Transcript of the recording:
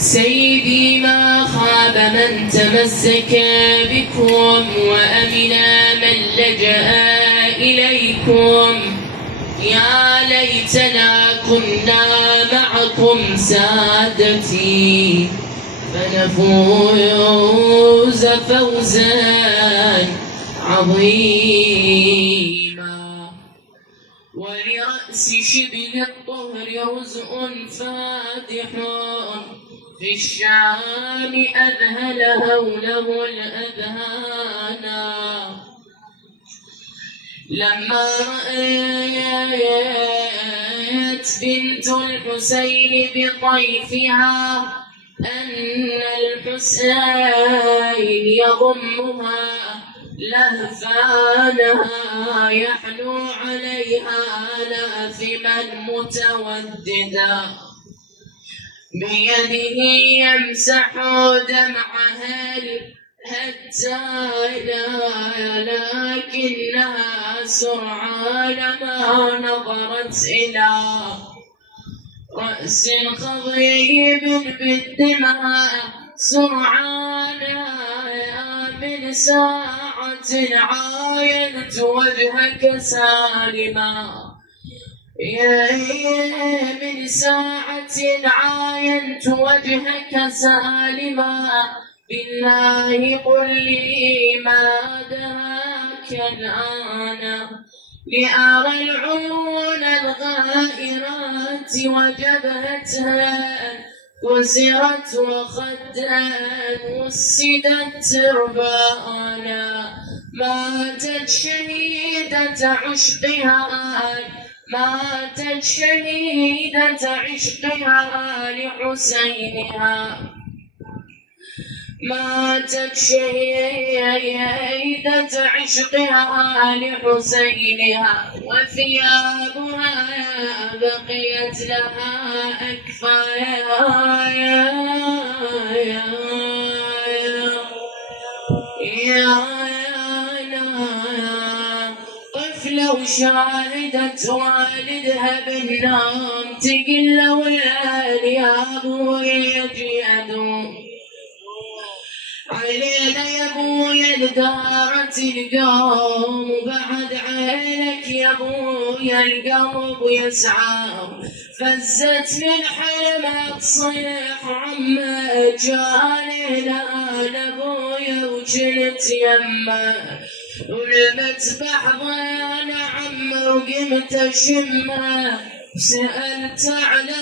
سيدي ما خاب من تمسك بكم وأمنا من لجأ إليكم. يا ليتنا كنا معكم سادتي فنفوز فوزا عظيما. ولرأس شبه الطهر رزء فاتح في الشام أذهل هوله الأذهان. لما رأت بنت الحسين بطيفها أن الحسين يضمها لهفانها يحنو عليها لاثما متوددا بيده يمسح دمعها الهتالا، لكنها سرعان ما نظرت إلى رأس خضيب بالدماء سرعان من ساعة عاينت وجهك سالما. من ساعة عاينت وجهك سالما، بالله قل لي ما دهاك الآن لأرى العيون الغائرات وجبهتها كسرت وخدها وسدت تربانا. ماتت شهيدة عشقها ماتت شهيدة عشقها لحسينها، ماتت شهيدة عشقها لحسينها، وثيابها بقيت لها أكفايا. طفلة شاهدت والدها بالنوم تقل وليالي يا أبوي يجيدون علينا يا ابويا دارت القوم، وبعد عينك يا ابويا القلب يسعى. فزت من حلمها تصيح عمه جانينا انا ابويا وجنت يمه، والمذبح ضيان عمه وقمت اشمه سألت على